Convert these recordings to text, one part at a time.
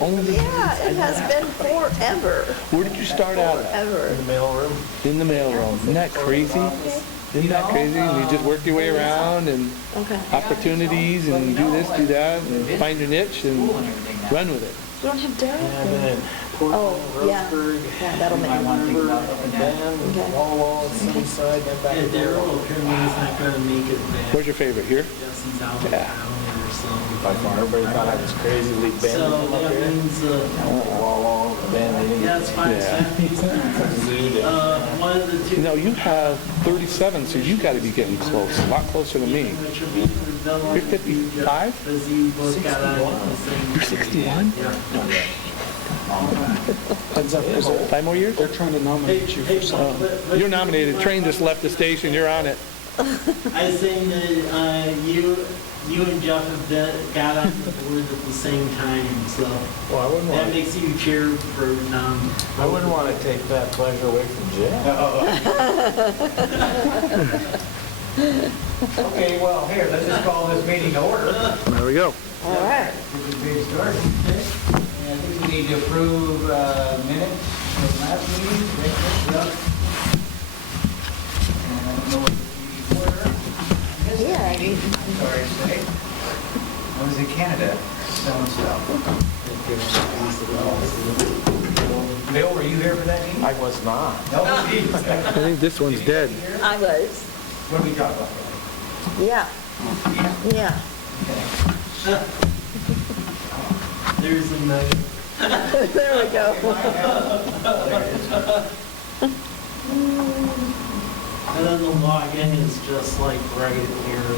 Only Yeah, it has been forever. Where did you start out at? Ever. In the mailroom. In the mailroom. Isn't that crazy? Isn't that crazy? And you just work your way around and Okay. opportunities and do this, do that, and find your niche and run with it. You don't have dairy? And I've been in Portland, Oh, yeah. Roseburg, Yeah, that'll make Harbor, and then Okay. Walla Walla, Sunnyside, then back Yeah, to Daryl Darrell. O'Kearney's not gonna make it back. Where's your favorite? Here? Yes, he's out of Yeah. town or something. By far, everybody thought I was crazy, league band So up that there. means, Walla Walla, band, they didn't yeah, it's fine. Yeah. One of the two. No, you have 37, so you got to be getting close, a lot closer to me. You're 55? Because you both got on at the same. You're 61? Yeah. Heads up, is it? 5 more years? They're trying to Hey, nominate you hey, for something. You're nominated. Train just left the station. You're on it. I was saying that you and Jeff have got on the board at the same time, so Well, I wouldn't that want, makes you chair for I wouldn't want to take that pleasure away from Jeff. Okay, well, here, let's just call this meeting to order. There we go. All right. This is being started. And I think we need to approve minutes from last meeting. Yep. And I don't know what the meetings were. Missed Yeah, a meeting, I'm sorry to say. I was in Canada selling stuff. Bill, were you here for that meeting? I was not. No, Steve. I think this one's dead. I was. What did we talk about? Yeah. Yeah. There's a night. There we go. And then the login is just like right here.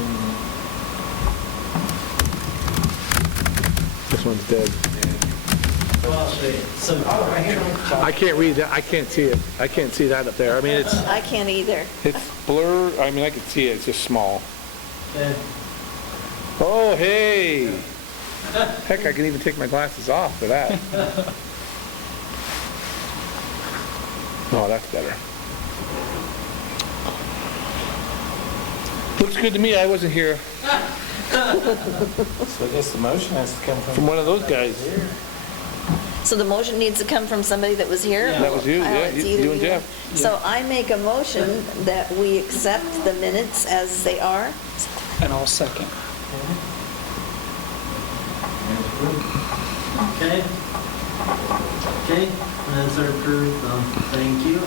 This one's dead. Well, so Oh, right here. I can't read that. I can't see it. I can't see that up there. I mean, I can't either. it's blur. I mean, I can see it. It's just small. okay. Oh, hey. Heck, I can even take my glasses off for that. Oh, that's better. Looks good to me. I wasn't here So I guess the motion has to come from from. one of those guys. So the motion needs to come from somebody that was here? That was you, Oh, yeah, it's you either and you- Jeff. So I make a motion that we accept the minutes as they are. And I'll second. Okay. Okay, that's our approved, thank you.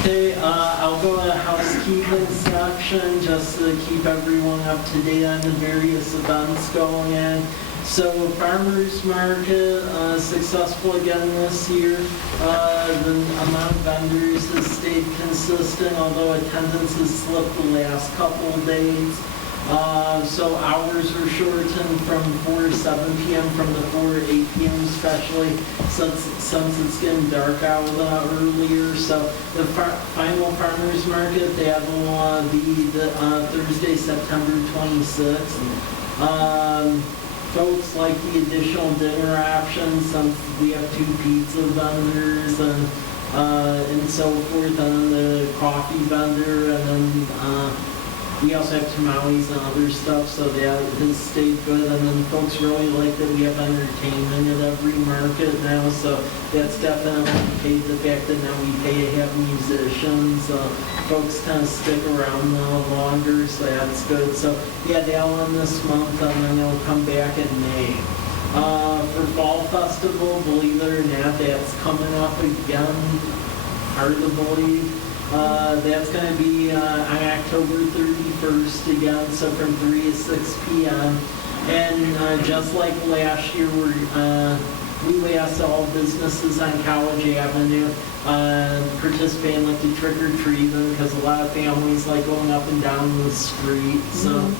Okay, I'll go to housekeeping section just to keep everyone up to date on the various events going in. So farmers market, successful again this year. The amount of vendors has stayed consistent, although attendance has slipped the last couple of days. So hours were shortened from 4 to 7 p.m. from the 4 to 8 p.m. especially since it's getting dark out earlier. So the final farmers market, that will be the Thursday, September 26th. Folks like the additional dinner options since we have 2 pizza vendors and so forth, and the coffee vendor, and then we also have tamales and other stuff, so that has stayed good. And then folks really like that we have entertainment at every market now, so that's definitely paid the fact that now we pay to have musicians. Folks tend to stick around longer, so that's good. So yeah, they'll end this month, and then they'll come back in May. For Fall Festival, believe it or not, that's coming up again, hard to believe. That's going to be on October 31st again, so from 3 to 6 p.m. And just like last year, we asked all businesses on College Avenue participate in like the trick-or-treating, because a lot of families like going up and down the street. So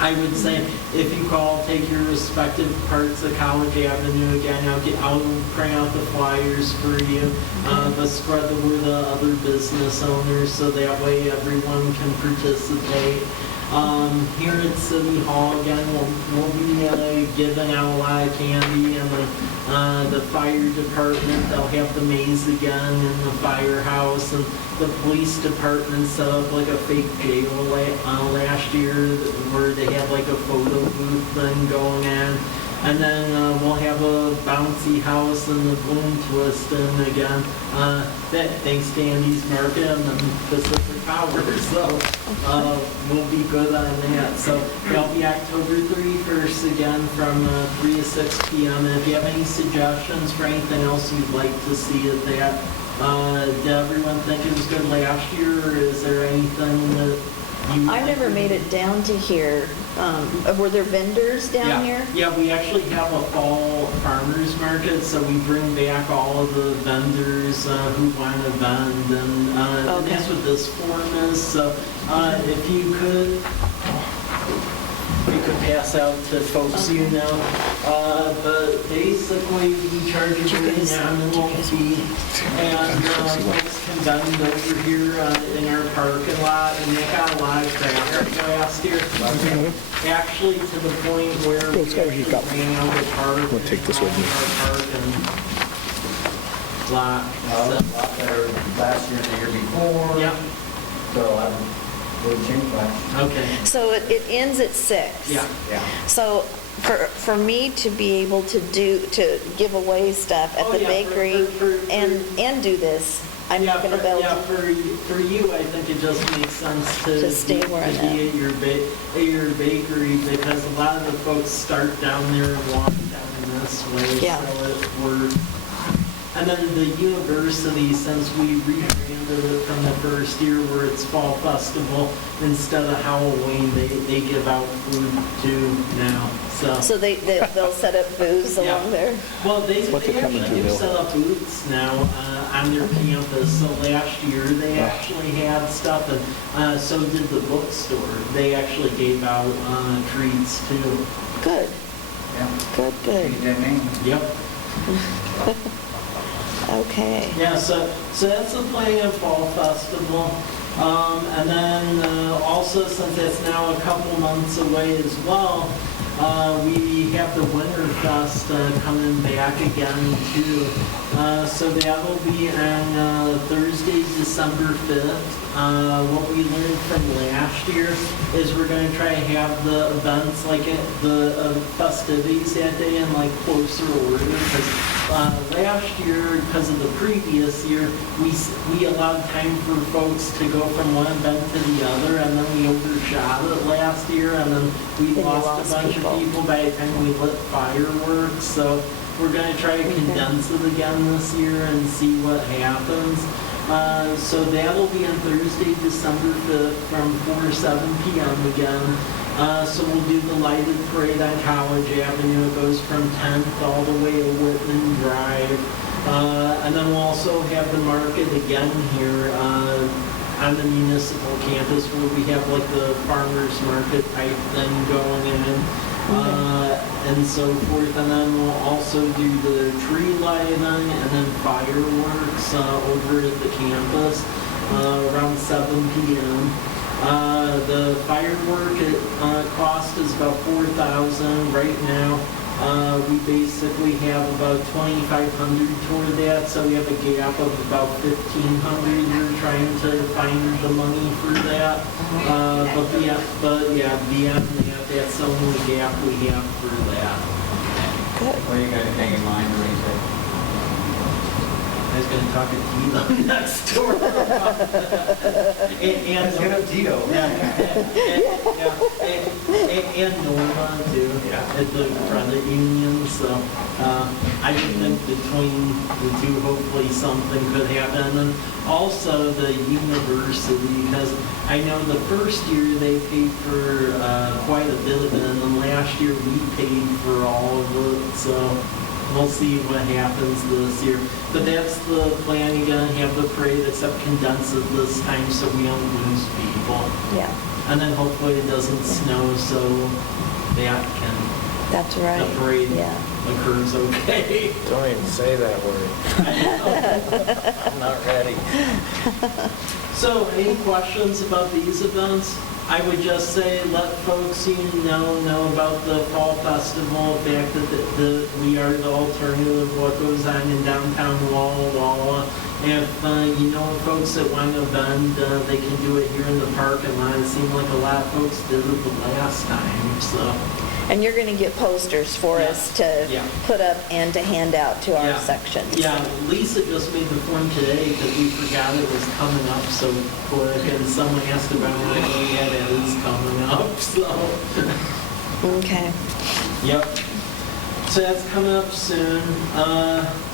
I would say if you call, take your respective parts of College Avenue again. I'll print out the flyers for you, but spread the word to other business owners so that way everyone can participate. Here at City Hall again, we'll be at a giving out a lot of candy, and then the fire department, they'll have the maze again in the firehouse, and the police department set up like a fake jail last year where they had like a photo booth thing going on. And then we'll have a bouncy house and the balloon twisting again. That thanks to Andy's Market and the Pacific Power, so we'll be good on that. So it'll be October 31st again from 3 to 6 p.m. And if you have any suggestions for anything else you'd like to see at that, did everyone think it was good last year, or is there anything that you... I never made it down to here. Were there vendors down here? Yeah, we actually have a fall farmers market, so we bring back all of the vendors who want to vend, and that's what this form is. So if you could pass out to folks you know. But basically, we charge a pretty nominal fee, and folks can vend over here in our parking lot, and they got a lot of traffic last year. Actually, to the point where we actually ran out of park. We'll take this with me. Lot. A lot better last year than the year before. Yeah. So I would change that. Okay. So it ends at 6? Yeah. Yeah. So for me to be able to give away stuff at Oh, the yeah, bakery for- and do this, I'm not going to be able Yeah, to. for you, I think it just makes sense to To stay where I'm be at your bakery, because a lot of the folks start down there and walk down this way. Yeah. So it works. And then the university, since we rebranded it from the first year where it's Fall Festival, instead of Halloween, they give out food too now, so. So they'll set up booths Yeah. along there? Well, they What's it coming actually to, do Bill? set up booths now on their campus. So last year, they actually had stuff, and so did the bookstore. They actually gave out treats too. Good, Yeah. good. Change that name. Yep. Okay. Yeah, so that's the plan of Fall Festival. And then also, since it's now a couple months away as well, we have the Winterfest coming back again too. So that will be on Thursday, December 5th. What we learned from last year is we're going to try to have the events, like the festivities that day, in like closer order. Because last year, because of the previous year, we allowed time for folks to go from one event to the other, and then we overshot it last year, and then we Then you lost lost a bunch people. of people by the time we lit fireworks. So we're going to try to condense it again this year and see what happens. So that'll be on Thursday, December 5th from 4 to 7 p.m. again. So we'll do the lighted parade on College Avenue. It goes from 10th all the way to Whitman Drive. And then we'll also have the market again here on the municipal campus, where we have like the farmers market type thing going in. And so forth, and then we'll also do the tree lighting and then fireworks over at the campus around 7 p.m. The firework cost is about $4,000 right now. We basically have about $2,500 toward that, so we have a gap of about $1,500. We're trying to find the money for that. But beyond that, that's the only gap we have for that. Good. What do you got anything in mind, or anything? I was gonna talk to Tito next door. Let's get up Tito. And Norma too, Yeah. at the credit union, so, I think between the two, hopefully something could happen. And then also the university, because I know the first year they paid for, quite a bit of it, and then last year we paid for all of it, so we'll see what happens this year. But that's the plan. You're gonna have the parade, except condense it this time so we don't lose people. Yeah, And then hopefully it doesn't snow, so that's right. the parade Yeah. occurs okay. Don't even say that word. I'm not ready. So any questions about these events? I would just say, let folks know about the fall festival, the fact that we are the alternative, what goes on in downtown Walla Walla. If folks that want to vend, they can do it here in the parking lot. It seemed like a lot of folks did it the last time, so. And you're going to get posters for us to Yeah. put up and to hand out to our Yeah. sections. Yeah, Lisa just made the form today because we forgot it was coming up so quick, and someone asked about it, like, oh yeah, that is coming up, so. Okay. Yep. So that's coming up soon.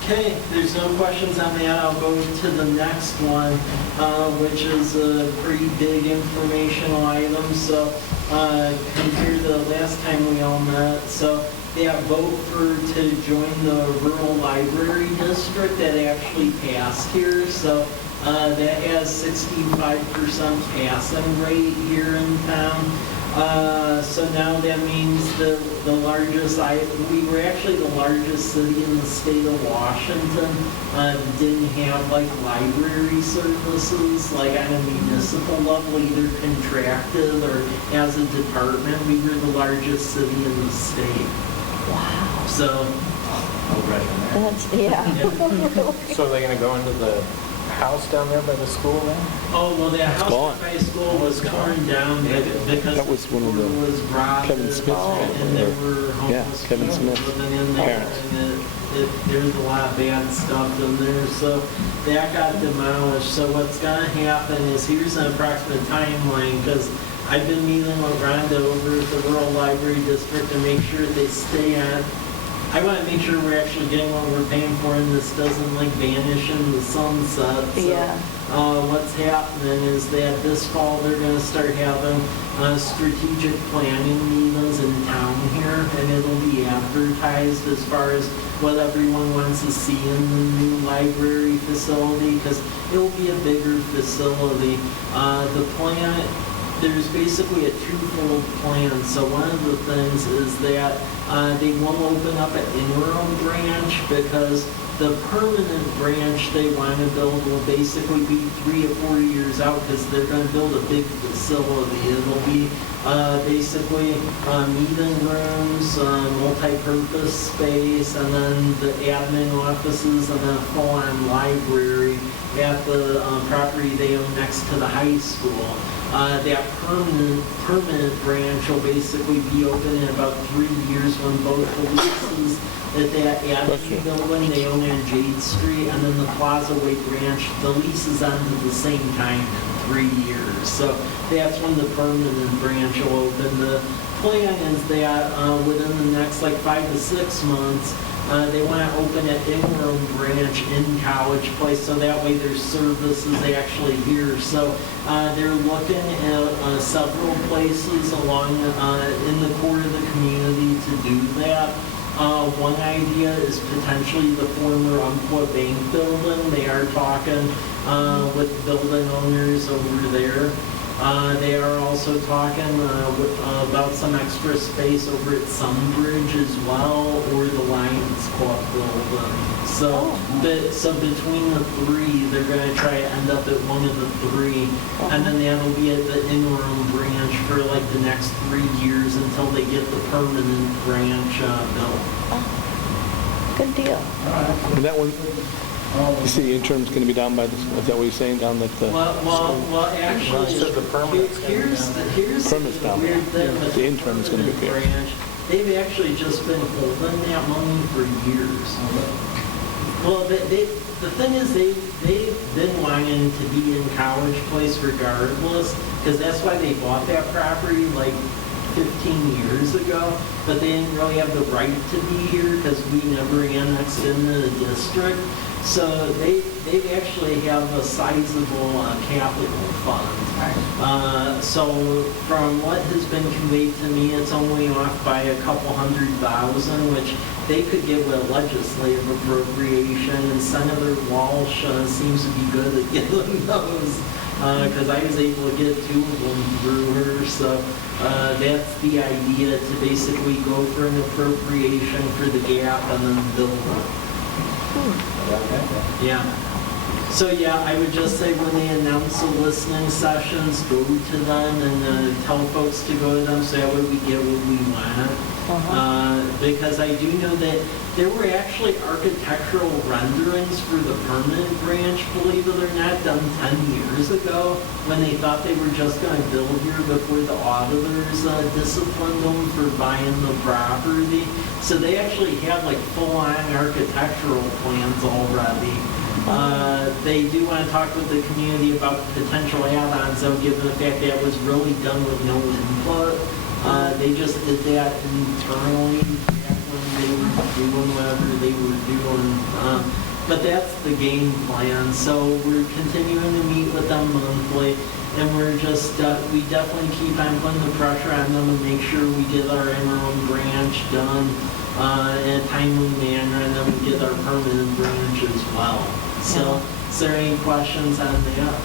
Okay, there's no questions on that. I'll go to the next one, which is a pretty big informational item. So compared to the last time we all met, so that vote to join the rural library district that actually passed here. So that has 65% passing rate here in town. So now that means the largest, we were actually the largest city in the state of Washington, didn't have like library services, like on a municipal level, either contracted or as a department. We were the largest city in the state. Wow. So, No pressure there. That's, yeah. So are they gonna go into the house down there by the school then? oh, well, that house gone. by school was torn down because That was one of the it was robbed. Kevin Smith's, And there were yeah, homeless Kevin people Smith's living in there. parents. And there's a lot of bad stuff in there, so that got demolished. So what's gonna happen is, here's an approximate timeline, because I've been meeting with Rhonda over at the Rural Library District to make sure they stay on. I want to make sure we're actually getting what we're paying for, and this doesn't like vanish in the sunset. So, Yeah. what's happening is that this fall they're going to start having strategic planning meetings in town here, and it'll be advertised as far as what everyone wants to see in the new library facility, because it'll be a bigger facility. The plan, there's basically a twofold plan. So one of the things is that they won't open up an interim branch, because the permanent branch they want to build will basically be 3 or 4 years out, because they're going to build a big facility. It'll be basically meeting rooms, multi-purpose space, and then the admin offices, and then a full-on library at the property they own next to the high school. That permanent branch will basically be open in about 3 years, when both the leases at that admin building they own on Jade Street, and then the Plaza Way branch, the lease is on at the same time in 3 years. So that's when the permanent branch will open. The plan is that within the next like 5 to 6 months, they want to open an interim branch in College Place, so that way there's services actually here. So they're looking at several places along in the core of the community to do that. One idea is potentially the former Umpqua Bank building. They are talking with building owners over there. They are also talking about some extra space over at Sunbridge as well, or the Lions Club building. So, so between the three, they're going to try to end up at one of the three, and then that'll be at the interim branch for like the next 3 years until they get the permanent branch built. Good deal. And that one, you see the interim's gonna be down by the, is that what you're saying, down at the, Well, actually, So the permanent's gonna be here's down there? here's Permanent's the down there. weird thing with The interim is gonna be here. branch. They've actually just been holding that money for years. Well, the thing is, they've been wanting to be in College Place regardless, because that's why they bought that property like 15 years ago, but they didn't really have the right to be here because we never annexed into the district. So they actually have a sizable capital fund. So from what has been conveyed to me, it's only off by a couple $100,000, which they could get with legislative appropriation, and Senator Walsh seems to be good at getting those, because I was able to get 2 of them through her. So that's the idea, to basically go for an appropriation for the gap and then build it. Yeah. So yeah, I would just say when they announce the listening sessions, go to them and tell folks to go to them so that way we get what we want. Because I do know that there were actually architectural renderings for the permanent branch, believe it or not, done 10 years ago when they thought they were just going to build here before the auditors disciplined them for buying the property. So they actually have like full-on architectural plans already. They do want to talk with the community about potential add-ons, though, given the fact that it was really done with no input. They just did that internally back when they were doing whatever they were doing. But that's the game plan. So we're continuing to meet with them monthly, and we're just, we definitely keep on putting the pressure on them and make sure we get our interim branch done in a timely manner, and then we get our permanent branch as well. So, is there any questions on that?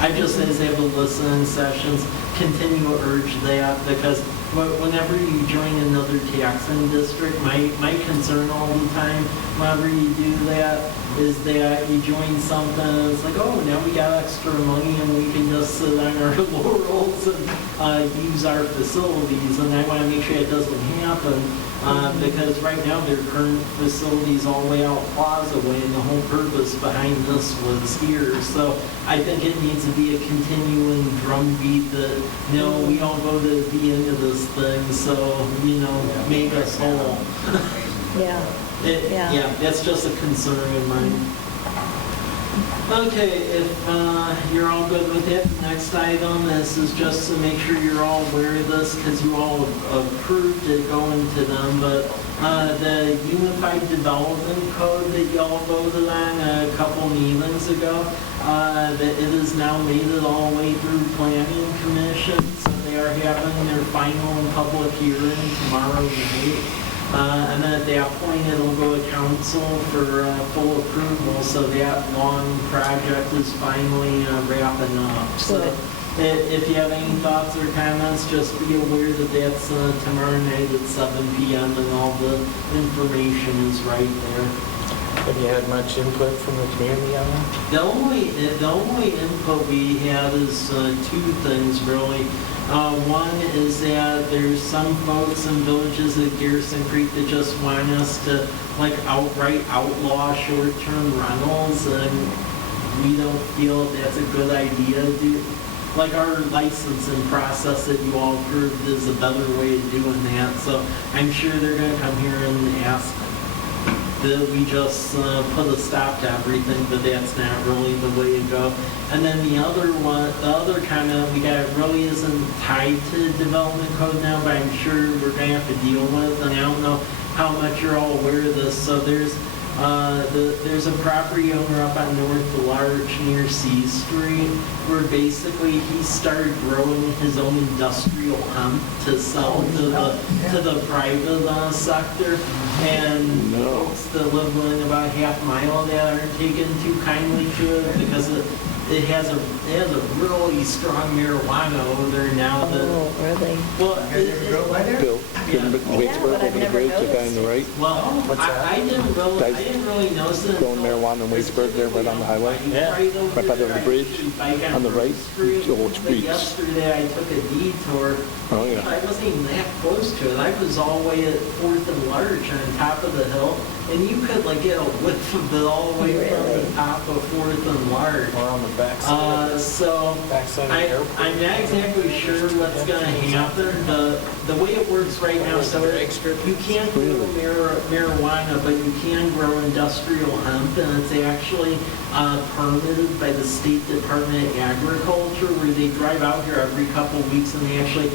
I just, as they have the listening sessions, continue to urge that, because whenever you join another taxing district, my concern all the time, whenever you do that, is that you join something and it's like, oh, now we got extra money and we can just sit on our laurels and use our facilities. And I want to make sure it doesn't happen. Because right now their current facilities all the way out Plaza Way, and the whole purpose behind this was here. So I think it needs to be a continuing drumbeat that, no, we all go to the end of this thing, so, make us whole. Yeah. Yeah, that's just a concern of mine. Okay, if you're all good with it, next item, this is just to make sure you're all aware of this, because you all approved it going to them, but the Unified Development Code that y'all voted on a couple meetings ago, that it has now made it all the way through Planning Commission, so they are having their final and public hearing tomorrow night. And then at that point, it'll go to council for full approval, so that long project is finally wrapping up. So if you have any thoughts or comments, just be aware that that's tomorrow night at 7 p.m. and all the information is right there. Have you had much input from the community on that? The only input we have is two things, really. One is that there's some folks in villages at Garrison Creek that just want us to outright outlaw short-term rentals, and we don't feel that's a good idea to do. Our licensing process that you all approved is a better way of doing that. So I'm sure they're going to come here and ask that we just put a stop to everything, but that's not really the way to go. And then the other comment we got really isn't tied to development code now, but I'm sure we're going to have to deal with, and I don't know how much you're all aware of this. So there's a property owner up on North Larch near C Street, where basically he started growing his own industrial hemp to sell to the private sector, and folks that live within about half a mile of that aren't taking too kindly to it, because it has a really strong marijuana over there now. Oh, really? Well, Bill, Yeah, Waitsburg but I've over the never bridge, the guy on the right, well, I didn't really notice it. growing marijuana in Waitsburg there, right on the highway. Yeah. Right by the bridge, on the right. Oh, it's But Greeks. yesterday I took a detour. Oh, yeah. I wasn't even that close to it. I was all the way at 4th and Larch on top of the hill, and you could get a whiff of it all the way from the top of 4th and Larch. Or on the backside? So Backside of the airport. I'm not exactly sure what's going to happen. The way it works right now, so you can't grow marijuana, but you can grow industrial hemp, and it's actually permitted by the State Department of Agriculture, where they drive out here every couple of weeks and they actually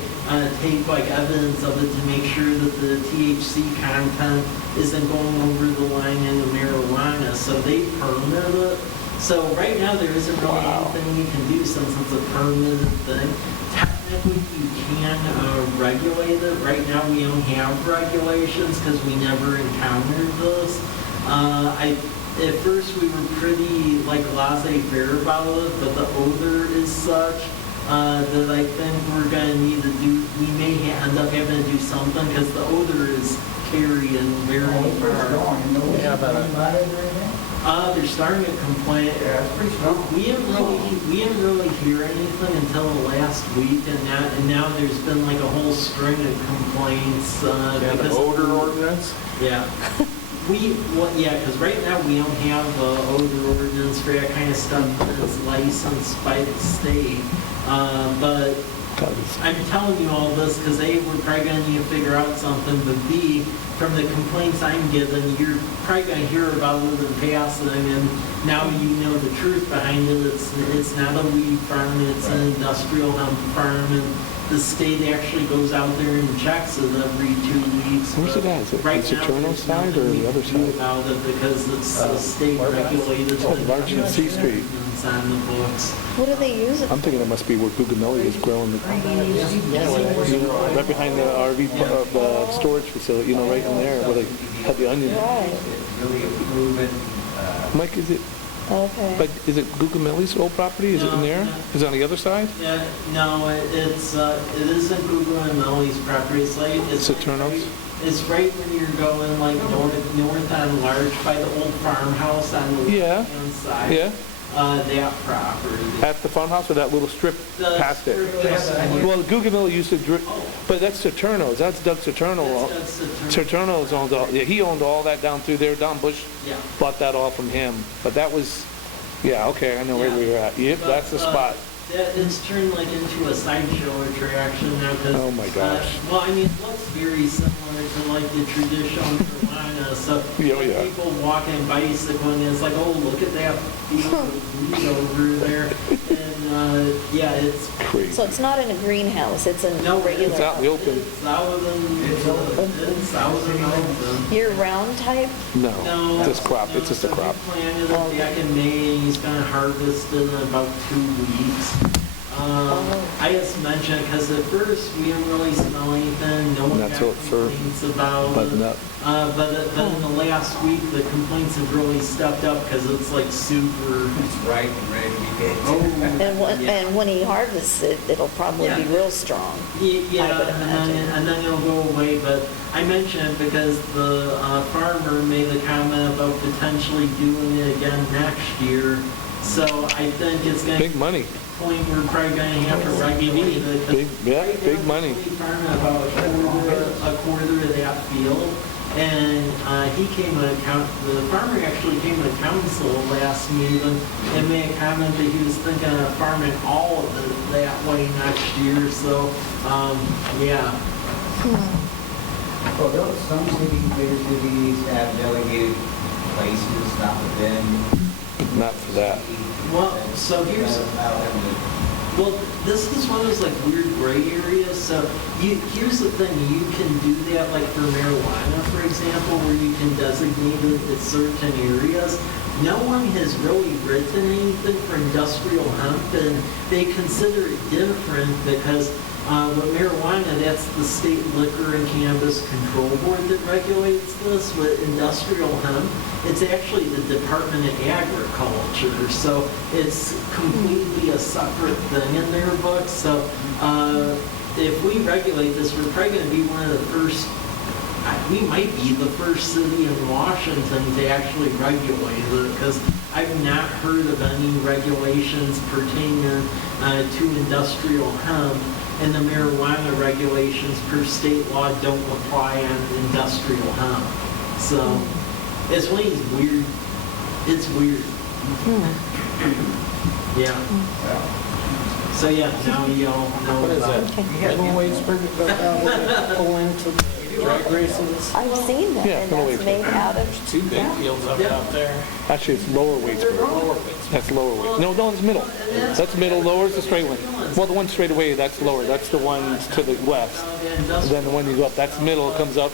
take evidence of it to make sure that the THC content isn't going over the line into marijuana. So they permit it. So right now there isn't really anything you can do since it's a permitted thing. Technically you can regulate it. Right now we don't have regulations because we never encountered this. At first we were pretty laissez-faire about it, but the odor is such that I think we're gonna need to do, we may end up having to do something, because the odor is carrying very far. Yeah, but, They're starting to complain. Yeah, it's pretty strong. We didn't really hear anything until last week, and now there's been like a whole string of complaints. yeah, the because- odor ordinance? Yeah. Because right now we don't have the odor ordinance for that kind of stuff that's licensed by the state. But I'm telling you all this because A, we're probably going to need to figure out something, but B, from the complaints I'm given, you're probably going to hear about it in passing, and now you know the truth behind it. It's not a weed farm, it's an industrial hemp farm, and the state actually goes out there and checks it every 2 weeks. Where's but it at? Is it right the now, Saturno there's side nothing or we the other can do side? about it because it's a state regulated. Oh, Larch and C Street. It's on the books. What do they use it I'm thinking it must be where Gugamelli is growing, right behind the RV storage facility, right in there where they had the onion. Right, Really approving, Mike, is it okay. Gugamelli's old property? Is it in there? Is it on the other side? Yeah, no, it isn't Google and Melly's property. It's like Saturno's? It's right when you're going like north on Larch by the old farmhouse on the Yeah. left-hand side. Yeah, That property. at the farmhouse or that little strip The past it? strip just- Well, Gugamelli used to drip, but that's Saturno's. That's Doug Saturno. That's the term. Saturno's owned all, yeah, he owned all that down through there. Don Bush Yeah. bought that all from him. But that was, yeah, okay, I know where we were at. Yep, that's the But, spot. It's turned like into a sideshow attraction now because. Oh my gosh. Well, I mean, it looks very similar to like the traditional marijuana. So Yeah, yeah. people walking bicycling, it's like, oh, look at that field of weed over there, and it's Crazy. So it's not in a greenhouse, it's in no, regular. It's out in the open. It's out in the open. Year-round type? No, No, it's just crop. It's just a so crop. he planted it back in May, and he's gonna harvest it in about 2 weeks. I just mentioned, because at first we didn't really smell anything, no one got That's what for complaints about button it. up. But in the last week, the complaints have really stepped up, because it's like super, it's ripe and ready to be picked. And when he harvests it, it'll probably be Yeah. real strong. Yeah, I would imagine. and then it'll go away, but I mentioned it because the farmer made the comment about potentially doing it again next year. So I think it's going to Big money. point we're probably going to have to regulate it. 'cause Big, yeah, right big now, money. we farm about a quarter of that field, and the farmer actually came to council last meeting and made a comment that he was thinking of farming all of it that way next year. So, yeah. Well, don't some cities, bigger cities have delegated places, not within. Not for that. Well, so here's. Well, this is one of those like weird gray areas. So here's the thing: you can do that like for marijuana, for example, where you can designate it at certain areas. No one has really written anything for industrial hemp, and they consider it different because with marijuana, that's the state liquor and cannabis control board that regulates this. With industrial hemp, it's actually the Department of Agriculture. So it's completely a separate thing in their books. So if we regulate this, we're probably going to be one of the first, we might be the first city in Washington to actually regulate it, because I've not heard of any regulations pertaining to industrial hemp, and the marijuana regulations per state law don't apply on industrial hemp. So it's one of these weird, it's weird. Yeah. So yeah, now you all know What is about that? it. Okay. Minimum wage per pull into drag races? I've seen that, Yeah, and no that's way. made out of, Two big fields up out there. Actually, it's lower Waitsburg. That's lower weight. No, it's middle. That's middle, lower is the straight one. Well, the one straight away, that's lower. That's the one to the west. And then the one you go up, that's middle, comes up,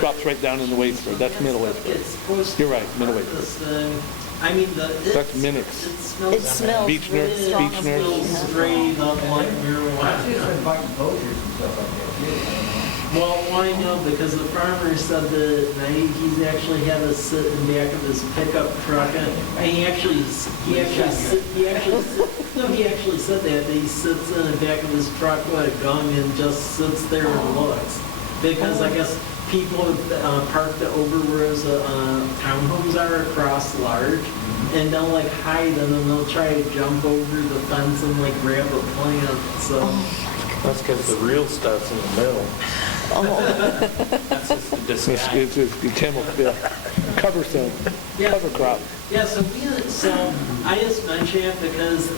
drops right down into Waitsburg. That's middle Waitsburg. You're right, middle Waitsburg. I mean, That's minutes. It smells Beach really nurse, strong. beach It nurse. smells straight up like I've marijuana. seen some fighting poachers and stuff like that. Well, I know because the farmer said that at night he's actually had us sit in the back of his pickup truck, and he actually said that he sits in the back of his truck with a gun and just sits there and looks. Because I guess people have parked over where his townhomes are across large, and they'll like hide and then they'll try to jump over the fence and like grab a plant. So. That's because the real stuff's in the middle. That's just the disguise. It's just chemical, cover crop. Yeah, so I just mentioned it because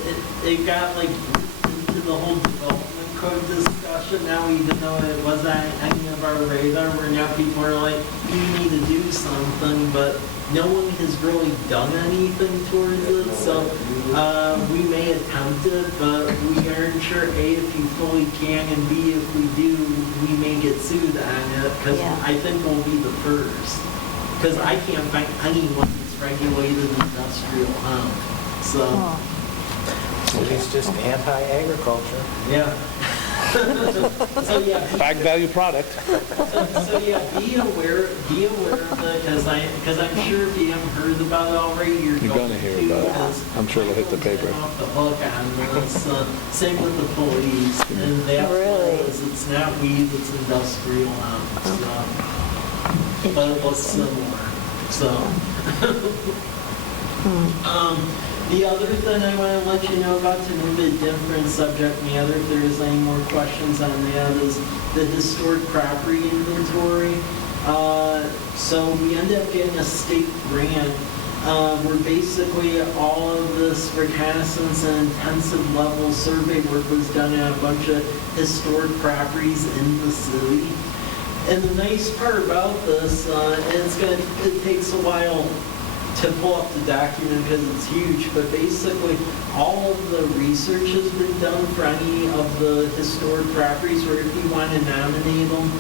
it got like into the whole development code discussion now, even though it wasn't on any of our radar, where now people are like, you need to do something, but no one has really done anything towards it, so we may attempt it, but we aren't sure, A, if you fully can, and B, if we do, we may get sued on it, because Yeah. I think we'll be the first. Because I can't find anyone that's regulated industrial hemp, so, Oh. So he's just anti-agriculture. yeah. So, yeah, Ag value product. So yeah, be aware of it, because I'm sure if you haven't heard about it already, you're gonna hear to, about it. 'cause I'm sure it'll hit the paper. off the hook on this. Same with the police, and that's what Really? it is. It's not weed, it's industrial hemp. So, but it looks similar. So. The other thing I want to let you know about, to move a different subject matter, if there is any more questions on that, is the historic property inventory. So we ended up getting a state grant where basically all of this reconnaissance and intensive level survey work was done at a bunch of historic properties in the city. And the nice part about this, it takes a while to pull up the document because it's huge, but basically all of the research has been done for any of the historic properties, where if you want to nominate them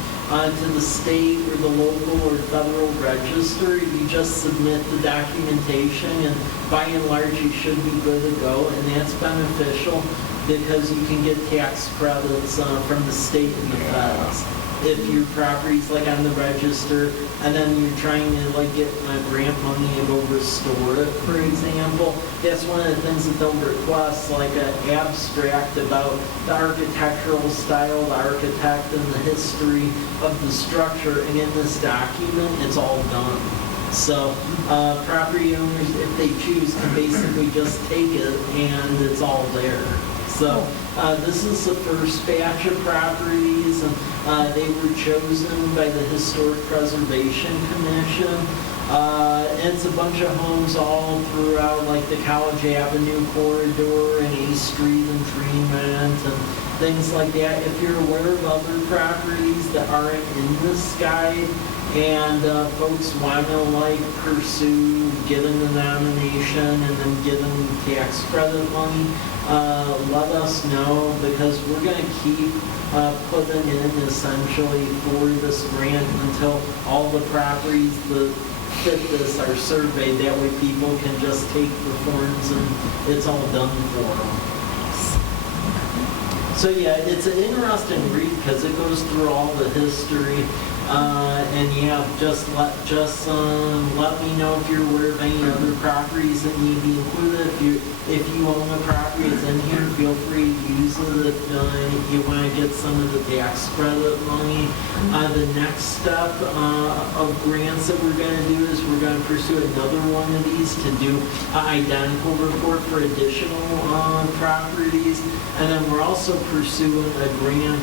to the state or the local or federal register, you just submit the documentation, and by and large you should be good to go, and that's beneficial because you can get tax credits from the state and the feds. If your property's like on the register, and then you're trying to like get grant money and go restore it, for example, that's one of the things that they'll request, like an abstract about the architectural style, the architect, and the history of the structure. And in this document, it's all done. So property owners, if they choose, can basically just take it, and it's all there. So this is the first batch of properties, and they were chosen by the Historic Preservation Commission. It's a bunch of homes all throughout, like the College Avenue corridor and A Street and Tremont and things like that. If you're aware of other properties that aren't in this guide, and folks want to like pursue getting the nomination and then getting tax credit money, let us know, because we're going to keep putting in essentially for this grant until all the properties that fit this are surveyed. That way people can just take the forms and it's all done for them. So yeah, it's an interesting read because it goes through all the history. And yeah, just let me know if you're aware of any other properties that need to be included. If you own a property that's in here, feel free to use it. If you want to get some of the tax credit money. The next step of grants that we're going to do is we're going to pursue another one of these to do an identical report for additional properties, and then we're also pursuing a grant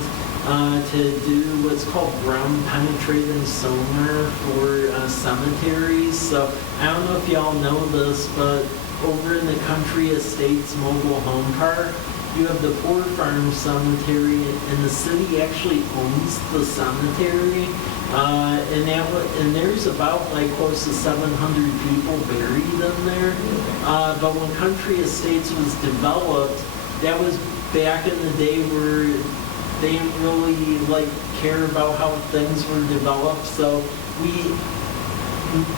to do what's called ground penetrating sonar for cemeteries. So I don't know if y'all know this, but over in the Country Estates Mobile Home Park, you have the Poor Farm Cemetery, and the city actually owns the cemetery. And there's about like close to 700 people buried in there. But when Country Estates was developed, that was back in the day where they didn't really like care about how things were developed. So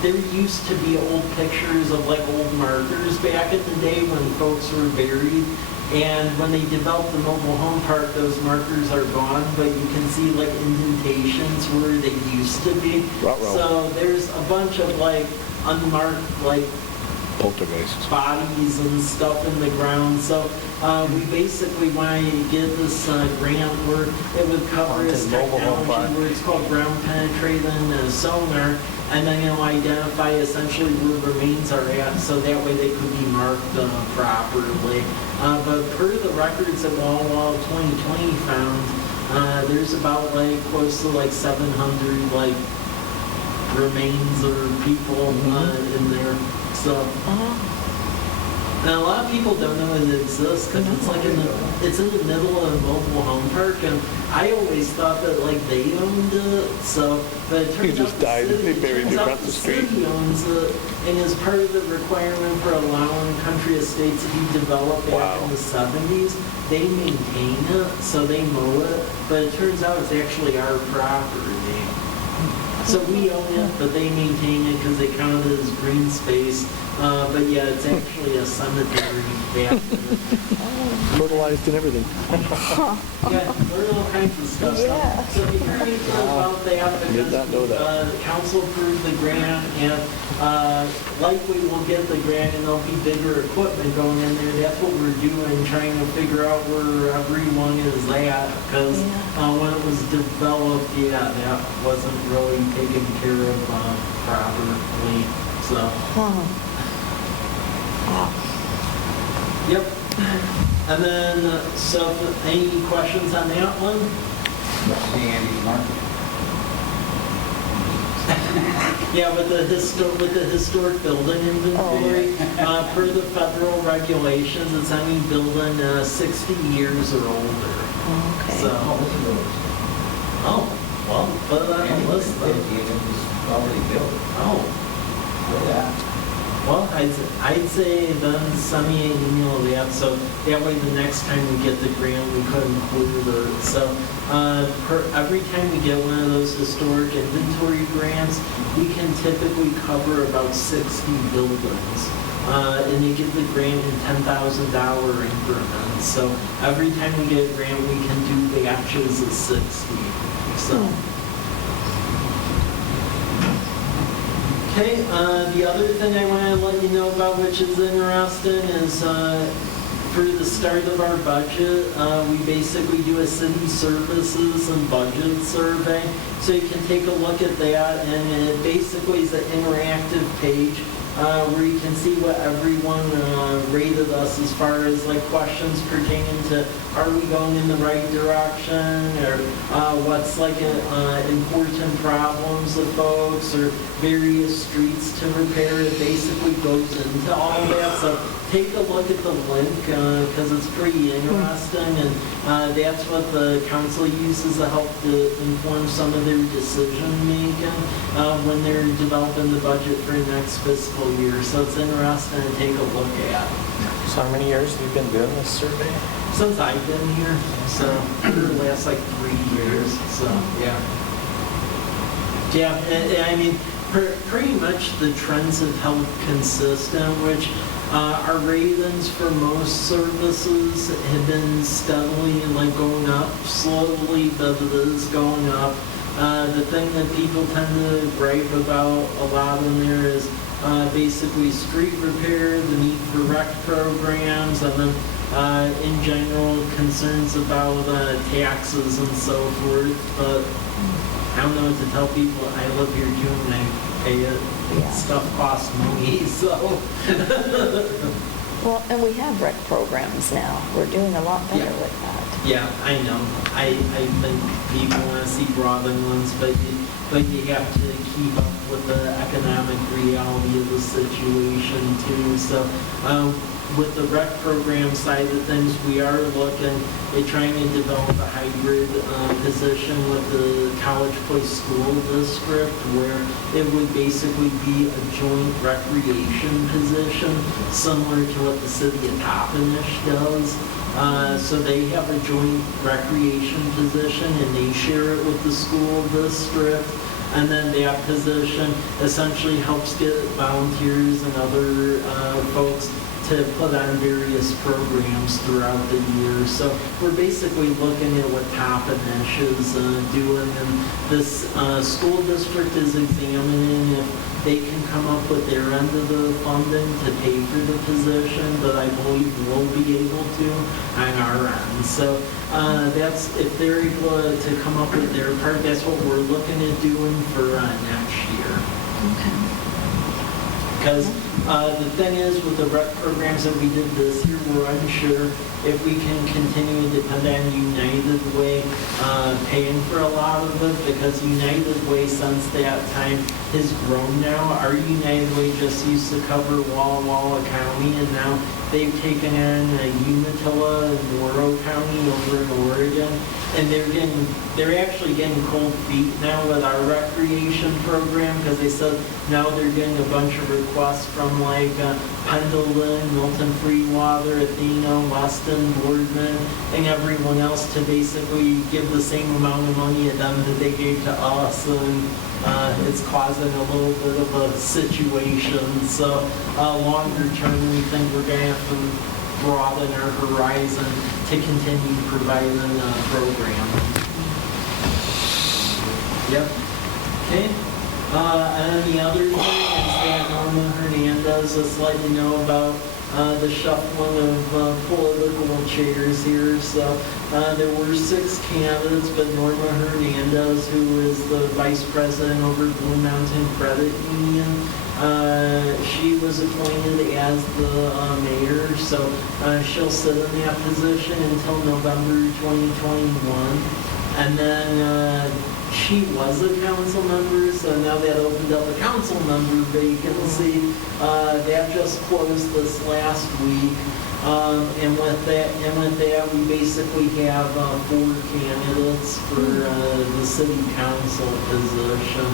there used to be old pictures of like old markers back in the day when folks were buried. And when they developed the mobile home park, those markers are gone, but you can see like indentations where they used to be. Ruh-roh. So there's a bunch of like unmarked like Poltergeists. bodies and stuff in the ground. So we basically want to get this grant where it would cover this Haunted mobile home park. technology where it's called ground penetrating sonar, and then it'll identify essentially where remains are at, so that way they could be marked properly. But per the records that Wall Wall 2020 found, there's about like close to like 700 like remains or people in there. So, now a lot of people don't know it exists because it's like it's in the middle of a mobile home park, and I always thought that like they owned it. So, but it turns just out the died. city, They buried turns it out across the street. city owns it, and as part of the requirement for allowing country estates to be developed back Wow. in the 70s, they maintain it, so they mow it. But it turns out it's actually our property. So we own it, but they maintain it because they count it as green space. But yeah, it's actually a cemetery back there. Fertilized and everything. Yeah, learn all kinds of stuff. Yeah. So be very careful about that Did not know because that. the council approved the grant, and likely we'll get the grant and there'll be bigger equipment going in there. That's what we're doing, trying to figure out where everyone is at, because when it was developed, yeah, that wasn't really taken care of properly. So, yep. And then, so any questions on that one? See Andy's market. Yeah, with the historic building inventory, per the federal regulations, it's any building 60 years or older. Okay. So, oh, well, put it on Andy the was list 50 then. and it was already built. Oh, Yeah. well, I'd say then send me an email of that, so that way the next time we get the grant, we could include it. So, every time we get one of those historic inventory grants, we can typically cover about 60 buildings. And they give the grant in $10,000 increments. So every time we get a grant, we can do batches of 60. So. Okay, the other thing I want to let you know about, which is interesting, is for the start of our budget, we basically do a city services and budget survey. So you can take a look at that, and it basically is an interactive page where you can see what everyone rated us as far as like questions pertaining to are we going in the right direction, or what's like important problems of folks, or various streets to repair. It basically goes into all of that. So take a look at the link because it's pretty interesting, and that's what the council uses to help to inform some of their decision making when they're developing the budget for next fiscal year. So it's interesting to take a look at. So how many years have you been doing this survey? Since I've been here, so for the last like 3 years, so yeah. Yeah, and I mean, pretty much the trends have held consistent, which our ratings for most services have been steadily like going up, slowly, but it is going up. The thing that people tend to gripe about a lot in there is basically street repair, the need for rec programs, and then in general concerns about taxes and so forth. But I don't know what to tell people. I live here too and I pay it. Yeah. Stuff costs money, so. Well, and we have rec programs now. We're doing a lot better Yeah. with that. Yeah, I know. I think people want to see broadened ones, but you have to keep up with the economic reality of the situation too. So with the rec program side of things, we are looking at trying to develop a hybrid position with the College Place School District, where it would basically be a joint recreation position, similar to what the city of Toppenish does. So they have a joint recreation position and they share it with the school district. And then that position essentially helps get volunteers and other folks to put on various programs throughout the year. So we're basically looking at what Toppenish is doing, and this school district is examining if they can come up with their end of the funding to pay for the position, but I believe we'll be able to on our end. So that's, if they're able to come up with their part, that's what we're looking at doing for next year. Okay. Because the thing is, with the rec programs that we did this year, we're unsure if we can continue to depend on United Way paying for a lot of it, because United Way since that time has grown now. Our United Way just used to cover Walla Walla County, and now they've taken on Umatilla and Morrow County over in Oregon, and they're actually getting cold feet now with our recreation program, because they said now they're getting a bunch of requests from like Pendleton, Milton Freewater, Athena, Weston, Boardman, and everyone else to basically give the same amount of money to them that they gave to us, and it's causing a little bit of a situation. So longer term, we think we're going to have to broaden our horizon to continue providing programming. Yep. Okay. And the other thing is that Norma Hernandez is letting you know about the shuffling of political chairs here. So there were 6 candidates, but Norma Hernandez, who is the vice president over Blue Mountain Credit Union, she was appointed as the mayor, so she'll sit in that position until November 2021. And then she was a council member, so now that opened up a council member vacancy. That just closed this last week. And with that, we basically have 4 candidates for the city council position.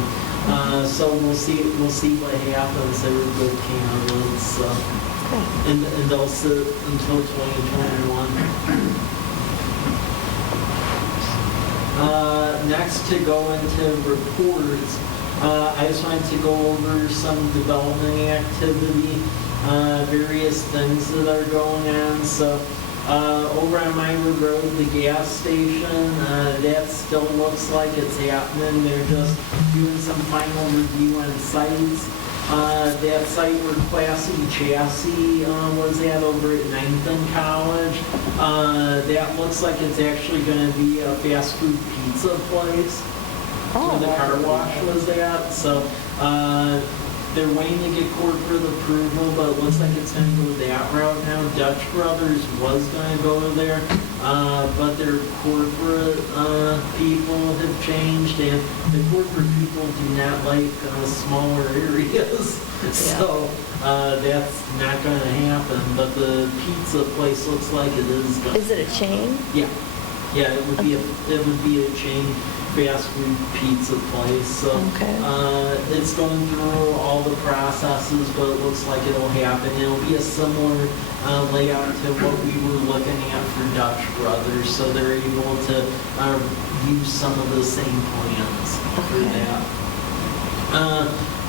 So we'll see what happens. They were good candidates, and they'll sit until 2021. Next, to go into reports, I just wanted to go over some development activity, various things that are going on. So over on Myra Road, the gas station, that still looks like it's happening. They're just doing some final review on sites. That site where Classy Chassis was at over at 9th and College, that looks like it's actually going to be a fast food pizza place where the car wash was at. So they're waiting to get corporate approval, but it looks like it's going to go that route now. Dutch Brothers was going to go there, but their corporate people have changed, and the corporate people do not like smaller areas. So that's not going to happen, but the pizza place looks like it is going to. Is it a chain? Yeah, it would be a chain fast food pizza place. So it's going through all the processes, but it looks like it'll happen. It'll be a similar layout to what we were looking at for Dutch Brothers, so they're able to use some of the same plans for that.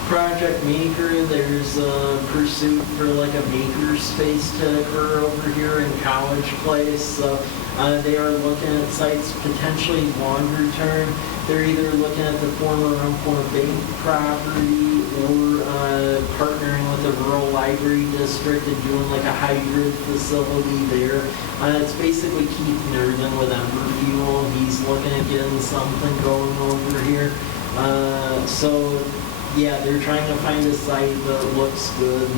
Project Maker, there's a pursuit for like a maker space to occur over here in College Place. So they are looking at sites potentially longer term. They're either looking at the former Rumport Bank property or partnering with the Rural Library District and doing like a hybrid facility there. It's basically Keith Nerden with Ember Fuel. He's looking at getting something going over here. So yeah, they're trying to find a site that looks good.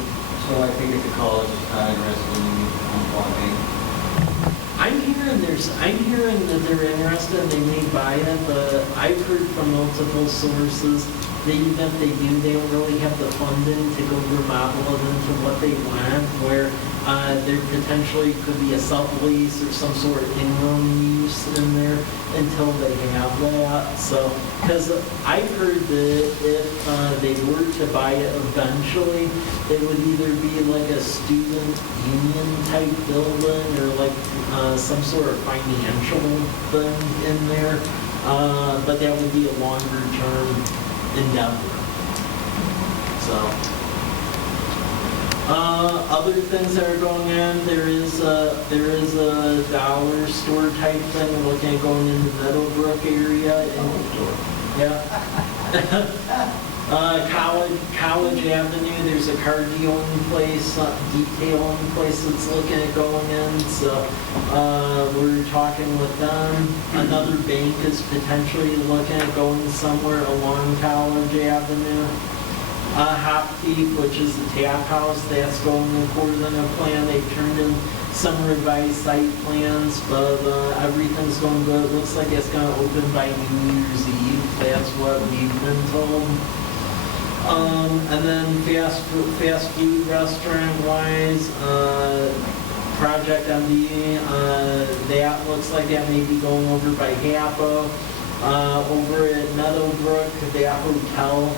So I think if the college is not interested in unblocking. I'm hearing that they're interested and they may buy it, but I've heard from multiple sources that even if they do, they don't really have the funding to go remodel it into what they want, where there potentially could be a sublease or some sort of in-room use in there until they have that. So, because I've heard that if they were to buy it eventually, it would either be like a student union type building or like some sort of financial thing in there, but that would be a longer term in Denver. So, other things that are going on, there is a dollar store type thing looking at going into Meadowbrook area. Yeah. College Avenue, there's a car detailing place that's looking at going in, so we're talking with them. Another bank is potentially looking at going somewhere along College Avenue. Hop Thief, which is the tap house, that's going according to plan. They turned in some revised site plans, but everything's going good. It looks like it's going to open by New Year's Eve. That's what we've been told. And then fast food restaurant wise, Project MD, that looks like that may be going over by HAPA. Over at Meadowbrook, that hotel,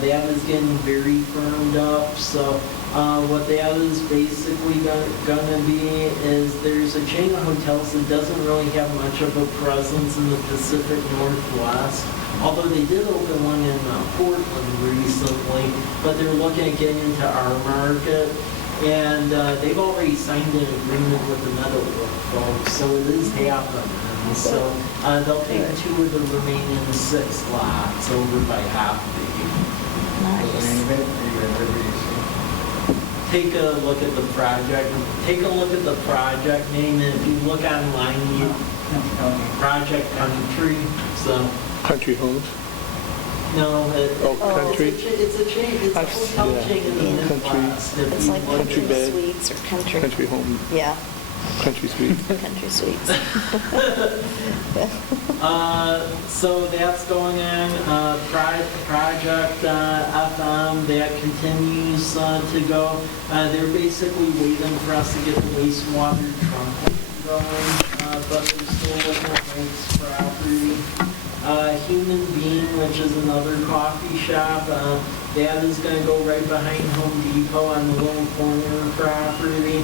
that is getting very firmed up. So what that is basically going to be is there's a chain of hotels that doesn't really have much of a presence in the Pacific Northwest. Although they did open one in Portland recently, but they're looking at getting into our market. And they've already signed an agreement with the Meadowbrook folks, so it is happening. So they'll take 2 of the remaining 6 lots over by Hopkins. Nice. Take a look at the project. Take a look at the project name, and if you look online, you Project Country. So. Country Homes. No, Country. It's a chain. It's a hotel chain in the Midwest. It's like Country Country Bed. Suites or Country. Country Home, Yeah, Country Suite. Country Suites. So that's going on. Project FM, that continues to go. They're basically waiting for us to get the wastewater trunk going, but they're still looking at Frank's property. Human Being, which is another coffee shop, that is going to go right behind Home Depot on the little corner property.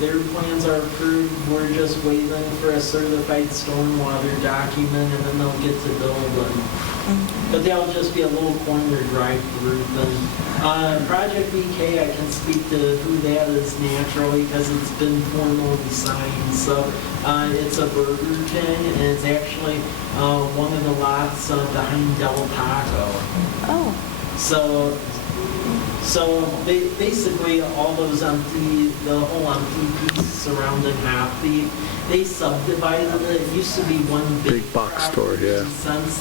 Their plans are approved. We're just waiting for a certified stormwater document, and then they'll get to building. But that'll just be a little corner drive-through thing. Project BK, I can speak to who that is naturally because it's been formally signed. So it's a Burger King, and it's actually one of the lots behind Del Taco. Oh, So basically all those the whole empty piece surrounding Happy, they subdivided it. It used to be one big box store, yeah. Since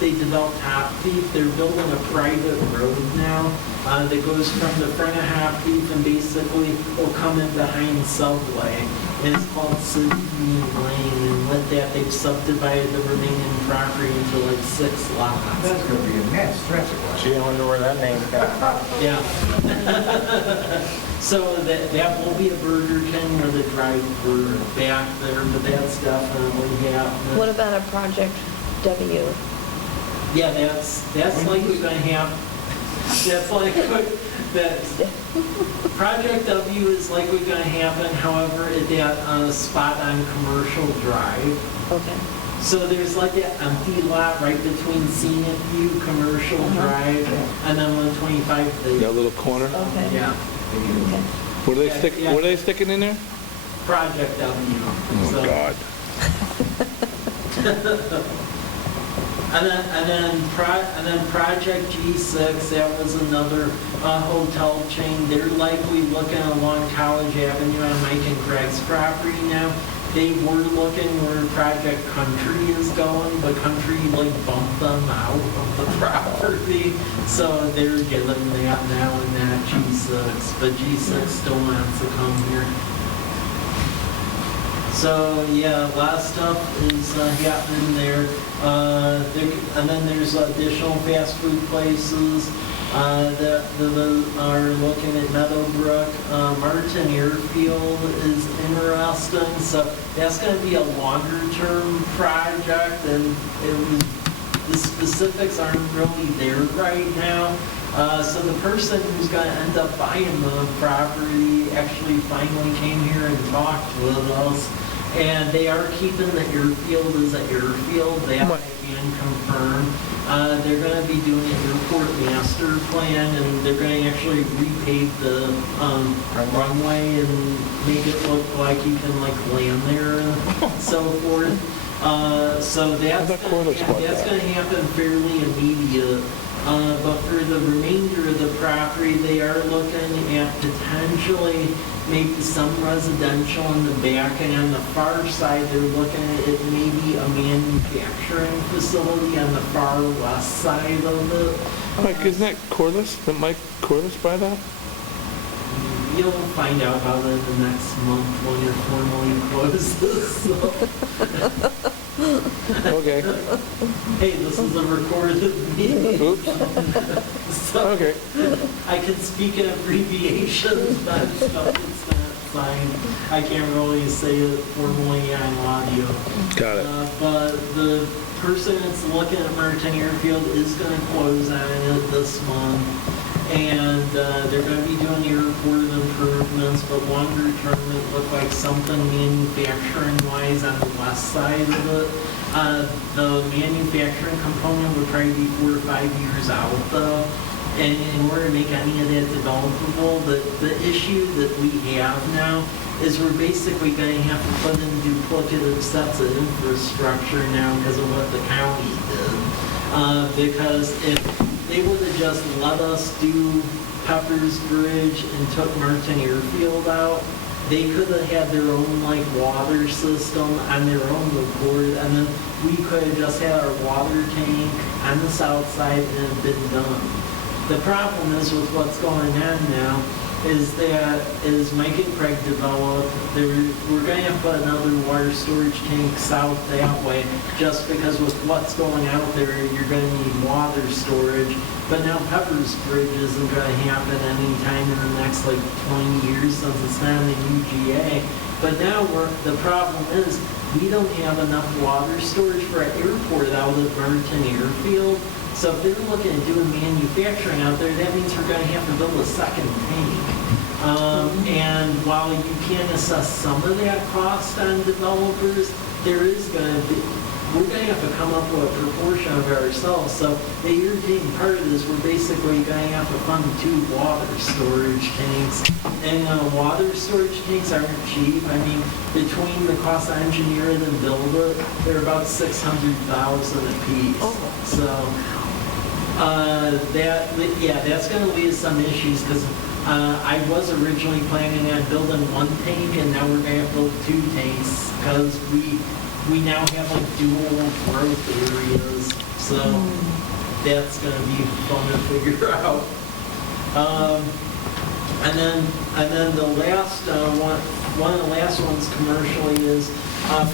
they developed Happy, they're building a private road now that goes from the front of Happy and basically will come in behind Subway. And it's called City Lane, and with that they've subdivided the remaining property into like 6 lots. That's going to be a mess, traffic wise. Gee, I wonder where that name got from. Yeah. So that will be a Burger King or the drive-through back there, but that's definitely happening. what about a Project W? Yeah, that's likely going to happen. That's likely that Project W is likely going to happen. However, at that spot on Commercial Drive. Okay. So there's like an empty lot right between Scenic View, Commercial Drive, and then 125. That little corner. Okay. Yeah, Okay. What are they sticking in there? Project W. Oh, So- God. And then Project G6, that was another hotel chain. They're likely looking along College Avenue on Mike and Greg's property now. They were looking where Project Country is going, but Country like bumped them out of the property. So they're getting that now in that G6, but G6 still wants to come here. So yeah, a lot of stuff is happening there. And then there's additional fast food places that are looking at Meadowbrook. Martin Airfield is interesting. So that's going to be a longer-term project, and the specifics aren't really there right now. So the person who's going to end up buying the property actually finally came here and talked with us. And they are keeping the airfield as an airfield, that I Right. can confirm. They're gonna be doing an airport master plan, and they're gonna actually repave the runway and make it look like you can like land there and so forth. So that's How's that Corliss bought that's that? gonna happen fairly immediate. But for the remainder of the property, they are looking at potentially maybe some residential in the back, and on the far side, they're looking at it maybe a manufacturing facility on the far west side of it. Mike, isn't that Corliss? Did Mike Corliss buy that? You'll find out about it in the next month when it formally closes. So. Okay. Hey, this is a recorded meeting. Oops. So Okay. I can speak in abbreviations, but stuff that's not signed, I can't really say it formally on audio. Got it. But the person that's looking at Martin Airfield is going to close on it this month. And they're going to be doing airport improvements, but longer term it looked like something manufacturing-wise on the west side of it. The manufacturing component would probably be 4 or 5 years out though. And in order to make any of that developable, the issue that we have now is we're basically going to have to put in duplicative sets of infrastructure now because of what the county did. Because if they would have just let us do Pepper's Bridge and took Martin Airfield out, they could have had their own like water system on their own accord, and then we could have just had our water tank on the south side and it been done. The problem is with what's going on now is that as Mike and Craig develop, we're going to have to put another water storage tank south that way, just because with what's going out there, you're going to need water storage. But now Pepper's Bridge isn't going to happen anytime in the next like 20 years since it's not in the UGA. But now the problem is we don't have enough water storage for an airport out at Martin Airfield. So if they're looking at doing manufacturing out there, that means we're going to have to build a second tank. And while you can assess some of that cost on developers, we're going to have to come up with a proportion of it ourselves. So the irritating part of this, we're basically going to have to fund 2 water storage tanks. And water storage tanks aren't cheap. I mean, between the cost to engineer it and build it, they're about $600,000 a piece. So that's going to lead to some issues because I was originally planning on building 1 tank, and now we're going to have to build 2 tanks because we now have like dual growth areas. So that's going to be fun to figure out. And then the last one of the last ones commercially is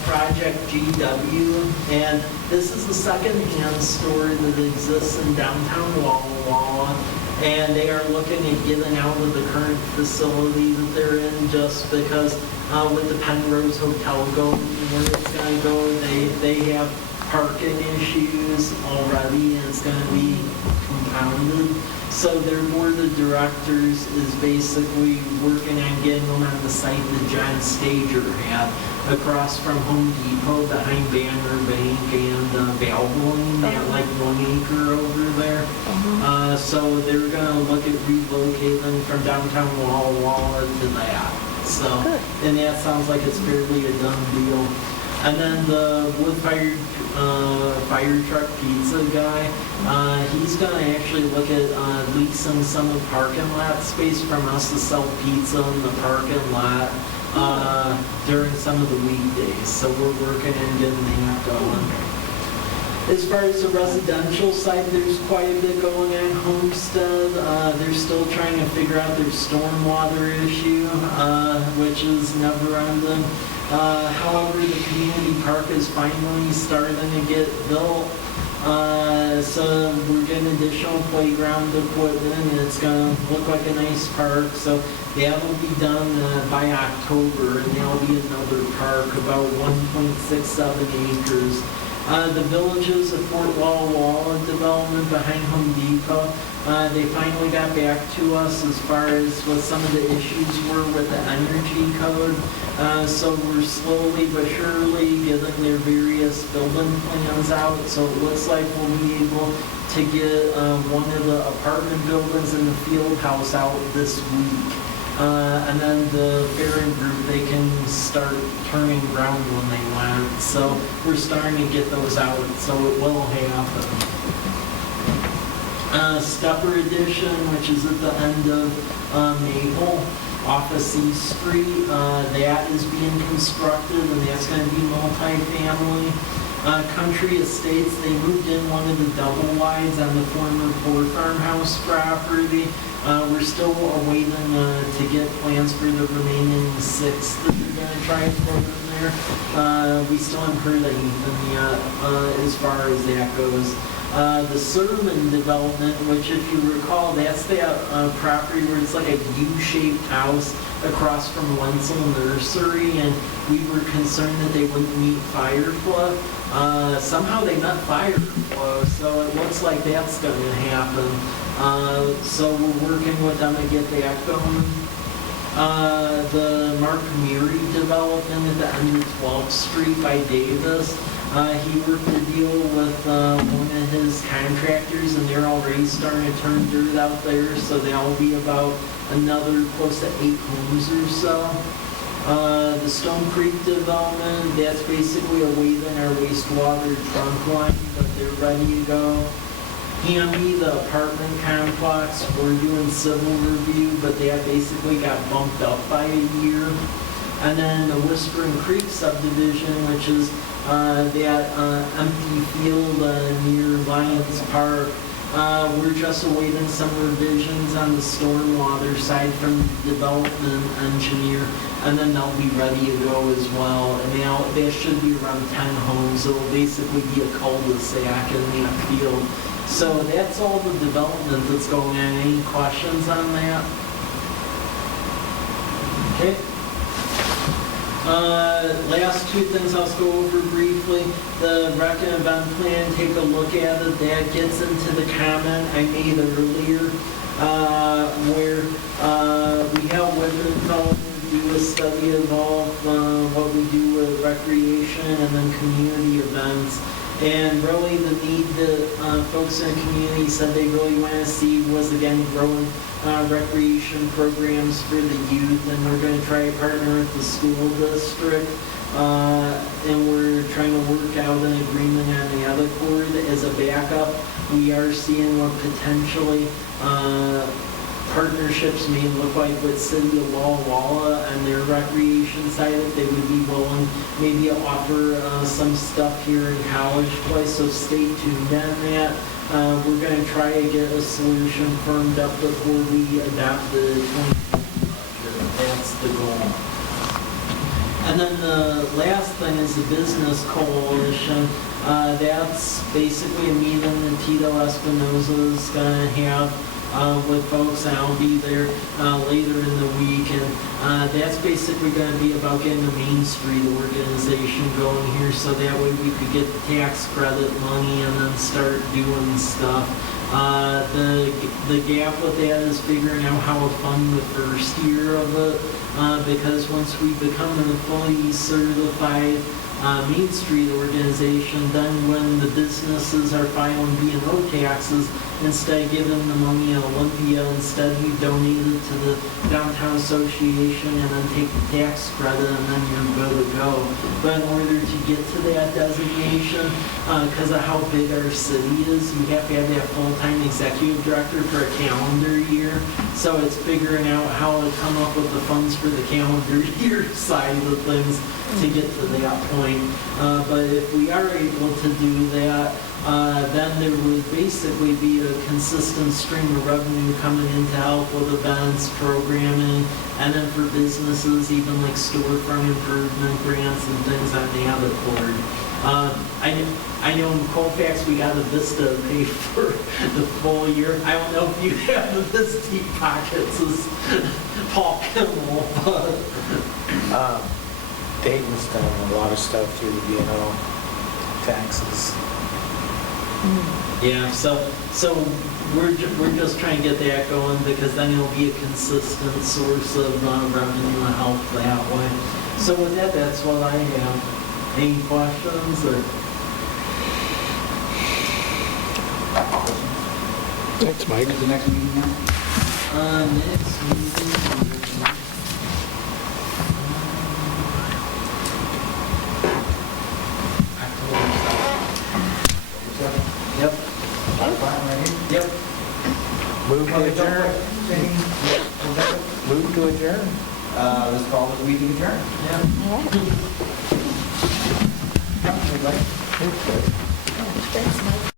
Project GW, and this is a second-hand store that exists in downtown Walla Walla, and they are looking at getting out of the current facility that they're in just because with the Penrose Hotel going where it's going to go, they have parking issues already, and it's going to be compounded. So their board of directors is basically working on getting them on the site that John Stager had across from Home Depot behind Banner Bank and Valvoline, that like 1 acre over there. So they're going to look at relocating from downtown Walla Walla to that. So, and that sounds like it's fairly a done deal. And then the wood-fired fire truck pizza guy, he's going to actually look at leasing some of the parking lot space from us to sell pizza in the parking lot during some of the weekdays. So we're working on getting that going. As far as the residential side, there's quite a bit going on. Homestead, they're still trying to figure out their stormwater issue, which is never ending. However, the community park is finally starting to get built. So we're getting additional playground equipment, and it's going to look like a nice park. So that'll be done by October, and that'll be another park, about 1.67 acres. The Villages of Fort Walla Walla development behind Home Depot, they finally got back to us as far as what some of the issues were with the energy code. So we're slowly but surely getting their various building plans out. So it looks like we'll be able to get one of the apartment buildings in the field house out this week. And then the Farron Group, they can start turning ground when they want. So we're starting to get those out, so it will happen. Stepper Edition, which is at the end of Maple, off of C Street, that is being constructed, and that's going to be multi-family. Country Estates, they moved in one of the double wides on the former Poor Farmhouse property. We're still awaiting to get plans for the remaining 6 that they're going to try and put in there. We still haven't heard anything yet as far as that goes. The Sermon development, which if you recall, that's that property where it's like a U-shaped house across from Wenzel Nursery, and we were concerned that they wouldn't meet fire flow. Somehow they met fire flow, so it looks like that's going to happen. So we're working with them to get that going. The Mark Meary development at the end of 12th Street by Davis. He worked a deal with one of his contractors, and they're already starting to turn dirt out there, so that'll be about another close to 8 homes or so. The Stone Creek development, that's basically awaiting our wastewater trunk line, but they're ready to go. Hamby, the apartment complex, we're doing civil review, but that basically got bumped up by a year. And then the Whispering Creek subdivision, which is that empty field near Lions Park. We're just awaiting some revisions on the stormwater side from the development engineer, and then they'll be ready to go as well. And that should be around 10 homes. It'll basically be a cul-de-sac in that field. So that's all the development that's going on. Any questions on that? Okay. Last 2 things I'll go over briefly. The rec and event plan, take a look at it. That gets into the comment I made earlier, where we help with development, do a study of all what we do with recreation and then community events. And really the need that folks in the community said they really want to see was, again, growing recreation programs for the youth, and we're going to try to partner with the school district, and we're trying to work out an agreement on the other cord as a backup. We are seeing what potentially partnerships may look like with City of Walla Walla and their recreation side, if they would be willing maybe to offer some stuff here in College Place, so stay tuned on that. We're going to try to get a solution firmed up before we adopt the 2020 budget. That's the goal. And then the last thing is the Business Coalition. That's basically a meeting that Tito Espinoza is going to have with folks, and I'll be there later in the week, and that's basically going to be about getting a Main Street organization going here, so that way we could get the tax credit money and then start doing stuff. The gap with that is figuring out how to fund the first year of it, because once we become a fully certified Main Street organization, then when the businesses are filing B&O taxes, instead of giving the money to Olympia, instead you donate it to the Downtown Association and then take the tax credit, and then you're good to go. But in order to get to that designation, because of how big our city is, you have to have that full-time executive director for a calendar year. So it's figuring out how to come up with the funds for the calendar year side of things to get to that point. But if we are able to do that, then there would basically be a consistent stream of revenue coming in to help with events, programming, and then for businesses, even like storefront improvement grants and things on the other board. I know in Colfax we got a Vista pay for the full year. I don't know if you have this deep pockets as Paul Kimmel, but Dayton's done a lot of stuff through the B&O taxes. Yeah, so we're just trying to get that going because then it'll be a consistent source of revenue and help that way. So with that, that's what I have. Any questions or? Thanks, Mike. When's the next meeting now? Next meeting. Yep. Yep. Move to adjourn. Move to adjourn. Let's call this meeting adjourned. Yep. Anybody? Thanks, Mike.